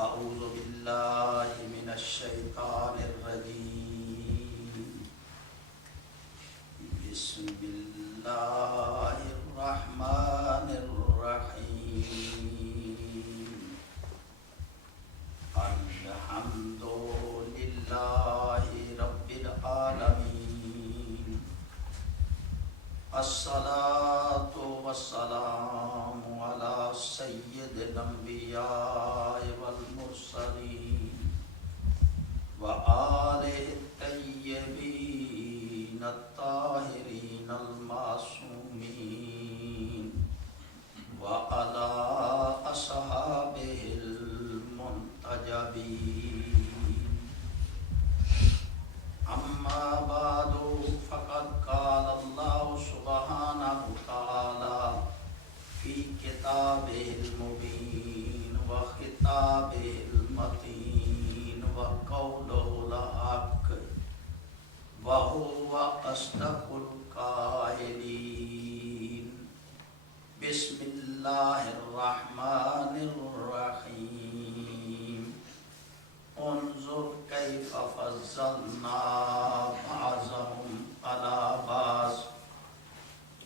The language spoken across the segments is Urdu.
أعوذ بالله من الشيطان الرجيم بسم الله الرحمن الرحيم الحمد لله رب العالمين الصلاة والسلام على سيد الأنبياء والمرسلين وآله الطيبين الطاهرين المعصومين وعلى أصحابه المنتجبين. أما بعد فقد قال الله سبحانه وتعالى في كتابه المبين وخطابه المتين وقوله الحق وهو أصدق القائلين. بسم الله الرحمن الرحيم. انظر كيف فضلنا بعضهم على بعض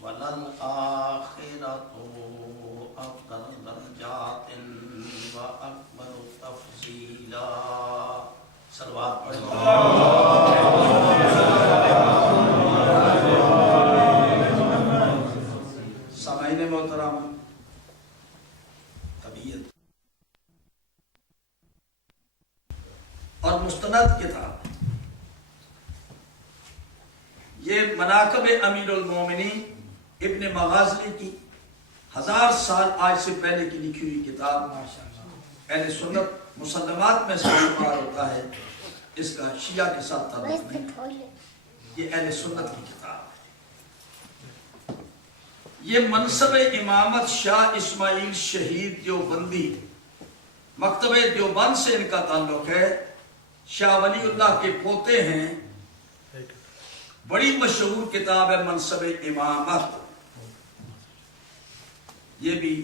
وللآخرة أفضل درجات وأكبر تفضيلا. صلوات پڑھیں. سامعین محترم، طبیعت اور مستند کتاب یہ مناقب امیر المومنین ابن مغازلی کی 1000 سال آج سے پہلے کی لکھی ہوئی کتاب اہل سنت مسلمات میں سے شمار ہوتا ہے. اس کا شیعہ کے ساتھ تعلق نہیں، یہ اہل سنت کی کتاب ہے. یہ منصب امامت شاہ اسماعیل شہید دیوبندی مکتب دیوبند سے ان کا تعلق ہے. شاہ ولی اللہ کے پوتے ہیں. بڑی مشہور کتاب ہے منصب امامت. یہ بھی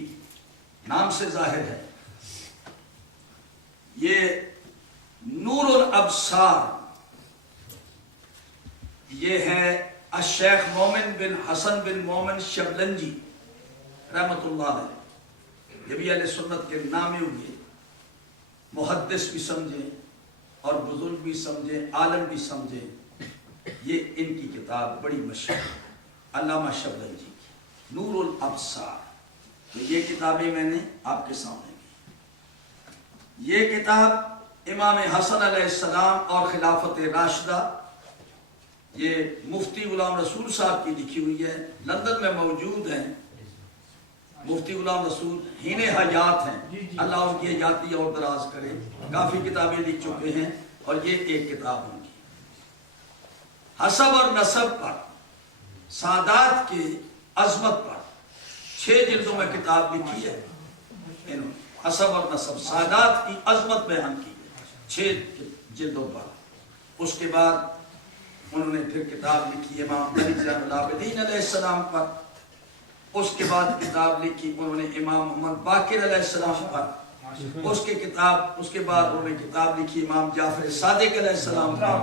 نام سے ظاہر ہے. یہ نور الابصار یہ ہے الشیخ مومن بن حسن بن مومن شبلنجی رحمت اللہ علیہ. یہ بھی اہل سنت کے نامے ہوئے، محدث بھی سمجھیں اور بزرگ بھی سمجھیں، عالم بھی سمجھیں. یہ ان کی کتاب بڑی مشہور علامہ شبلنجی کی نور الابصار. تو یہ کتابیں میں نے آپ کے سامنے دی. یہ کتاب امام حسن علیہ السلام اور خلافت راشدہ، یہ مفتی غلام رسول صاحب کی لکھی ہوئی ہے. لندن میں موجود ہیں مفتی غلام رسول، ہین حیات ہیں، اللہ ان کی حیاتی اور دراز کرے. کافی کتابیں لکھ چکے ہیں اور یہ ایک کتاب ان کی حسب اور نسب پر، سادات کی عظمت پر 6 جلدوں میں کتاب لکھی ہے. انہوں نے حسب اور نسب سادات کی عظمت بیان کی ہے 6 جلدوں پر. اس کے بعد انہوں نے پھر کتاب لکھی امام علی زین العابدین علیہ السلام پر. اس کے بعد کتاب لکھی انہوں نے امام محمد باقر علیہ السلام پر. اس کے بعد انہوں نے کتاب لکھی امام جعفر صادق علیہ السلام پر.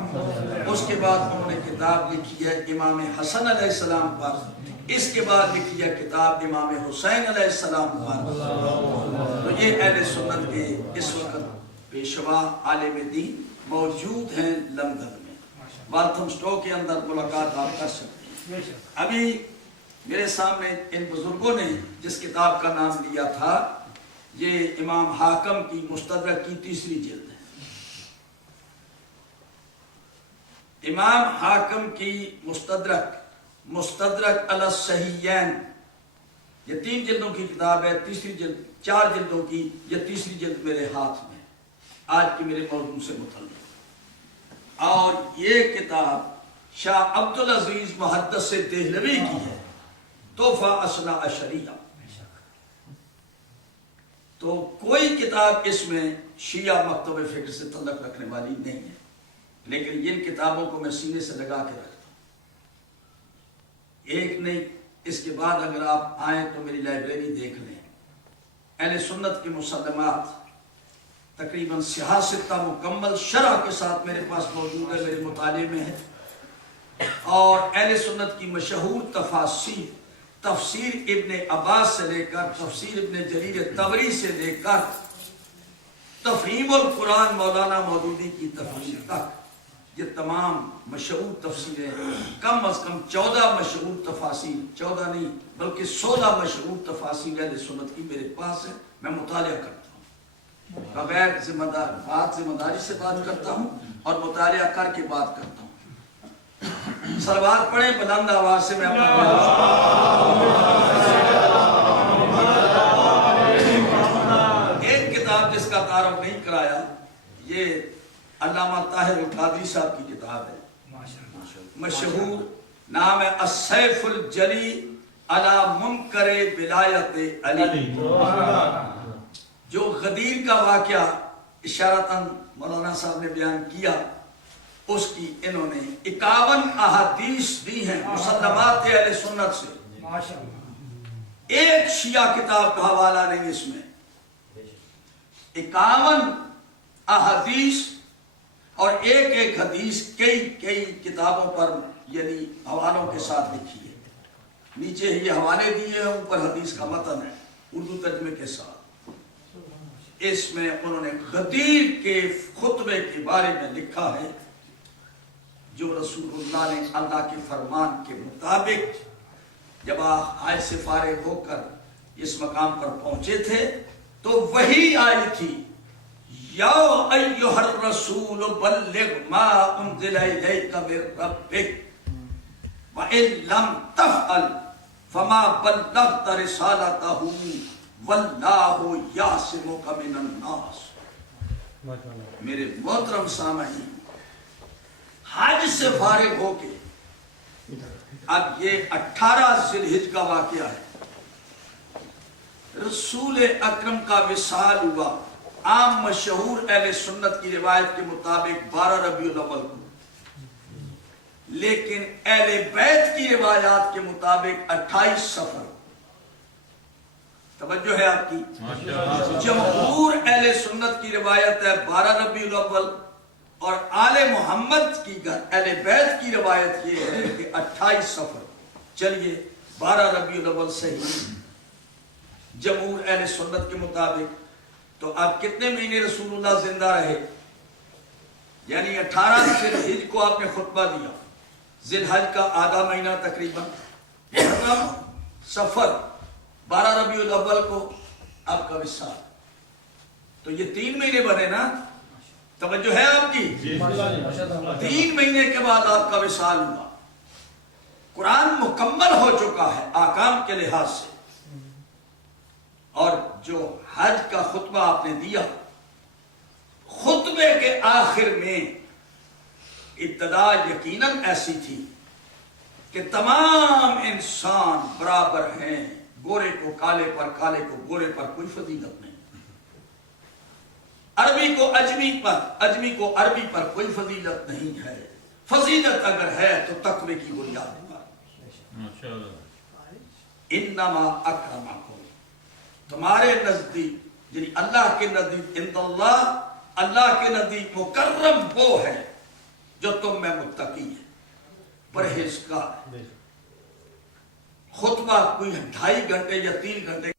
اس کے بعد انہوں نے کتاب لکھی ہے امام حسن علیہ السلام پر. اس کے بعد لکھی ہے کتاب امام حسین علیہ السلام پر. تو یہ اہل سنت کے اس وقت پیشوا عالم دین موجود ہیں لندن میں. والتھم سٹوک کے اندر ملاقات آپ کر سکتے ہیں. ابھی میرے سامنے ان بزرگوں نے جس کتاب کا نام لیا تھا، یہ امام حاکم کی مستدرک کی 3ری جلد ہے. امام حاکم کی مستدرک علی الصحیحین، یہ 3 جلدوں کی کتاب ہے. 3ری جلد 4 جلدوں کی، یہ 3ری جلد میرے ہاتھ میں آج کی میرے موضوع سے متعلق. اور یہ کتاب شاہ عبدالعزیز محدث دہلوی کی ہے، تحفہ اثنا عشریہ. تو کوئی کتاب اس میں شیعہ مکتب فکر سے تعلق رکھنے والی نہیں ہے، لیکن ان کتابوں کو میں سینے سے لگا کے رکھتا ہوں. ایک نہیں، اس کے بعد اگر آپ آئیں تو میری لائبریری دیکھ لیں. اہل سنت کی مسلمات تقریباً 66 مکمل شرح کے ساتھ میرے پاس موجود ہے، میرے مطالعے میں ہے. اور اہل سنت کی مشہور تفاسیر، تفسیر ابن عباس سے لے کر تفسیر ابن جریر طبری سے لے کر تفہیم القرآن مولانا مودودی کی تفسیر تک، یہ تمام مشہور تفسیریں، کم از کم 14 مشہور تفاسیر، 14 نہیں بلکہ 16 مشہور تفاسیر اہل سنت کی میرے پاس ہے. میں مطالعہ کرتا ہوں، بغیر ذمہ داری سے بات کرتا ہوں اور مطالعہ کر کے بات کرتا ہوں. صلوات پڑھیں بلند آواز سے. میں ایک کتاب جس کا تعارف نہیں کرایا، یہ علامہ طاہر القادری صاحب کی کتاب ہے، مشہور نام ہے السیف الجلی علی منکر ولایت علی. جو غدیر کا واقعہ اشارتاً مولانا صاحب نے بیان کیا، اس کی انہوں نے 51 احادیث دی ہیں مسلمات اہل سنت سے. ایک شیعہ کتاب کا حوالہ نہیں اس میں. 51 احادیث اور ایک حدیث کئی کتابوں پر یعنی حوالوں کے ساتھ لکھی ہے. نیچے یہ حوالے دیے ہیں، اوپر حدیث کا متن ہے اردو ترجمے کے ساتھ. اس میں انہوں نے غدیر کے خطبے کے بارے میں لکھا ہے جو رسول اللہ نے اللہ کے فرمان کے مطابق جب حج سے فارغ ہو کر اس مقام پر پہنچے تھے تو وہی آئی تھی، یا ایھا الرسول بلغ ما انزل الیک من ربک وان لم تفعل فما بلغت رسالتہ واللہ یعصمک من الناس. میرے محترم سامعین، حج سے فارغ ہو کے اب یہ 18 ذی الحجہ کا واقعہ ہے. رسول اکرم کا وصال ہوا عام مشہور اہل سنت کی روایت کے مطابق 12 ربیع الاول کو، لیکن اہل بیت کی روایات کے مطابق 28 صفر. توجہ ہے آپ کی؟ جمہور اہل سنت کی روایت ہے 12 ربیع الاول، اور آل محمد کی اہل بیت کی روایت یہ ہے کہ 28 صفر. چلیے 12 ربیع الاول صحیح جمہور اہل سنت کے مطابق. تو اب کتنے مہینے رسول اللہ زندہ رہے؟ یعنی 18 ذی الحجہ کو آپ نے خطبہ دیا، ذی الحجہ کا آدھا مہینہ تقریباً، محرم، صفر، 12 ربیع الاول کو آپ کا وصال. تو یہ 3 مہینے بنے نا. توجہ ہے آپ کی؟ 3 مہینے کے بعد آپ کا وصال ہوا. قرآن مکمل ہو چکا ہے احکام کے لحاظ سے، اور جو حج کا خطبہ آپ نے دیا، خطبے کے آخر میں ابتدا یقیناً ایسی تھی کہ تمام انسان برابر ہیں، گورے کو کالے پر، کالے کو گورے پر کوئی فضیلت نہیں، عربی کو اجمی پر، اجمی کو عربی پر کوئی فضیلت نہیں ہے. فضیلت اگر ہے تو تقوی کی بنیاد پر. انما اکرمکم، تمہارے نزدیک یعنی اللہ کے نزدیک، عند اللہ، اللہ کے نزدیک مکرم وہ ہے جو تم میں متقی ہے، پرہیزگار ہے. خطبہ کوئی 2.5 گھنٹے یا 3 گھنٹے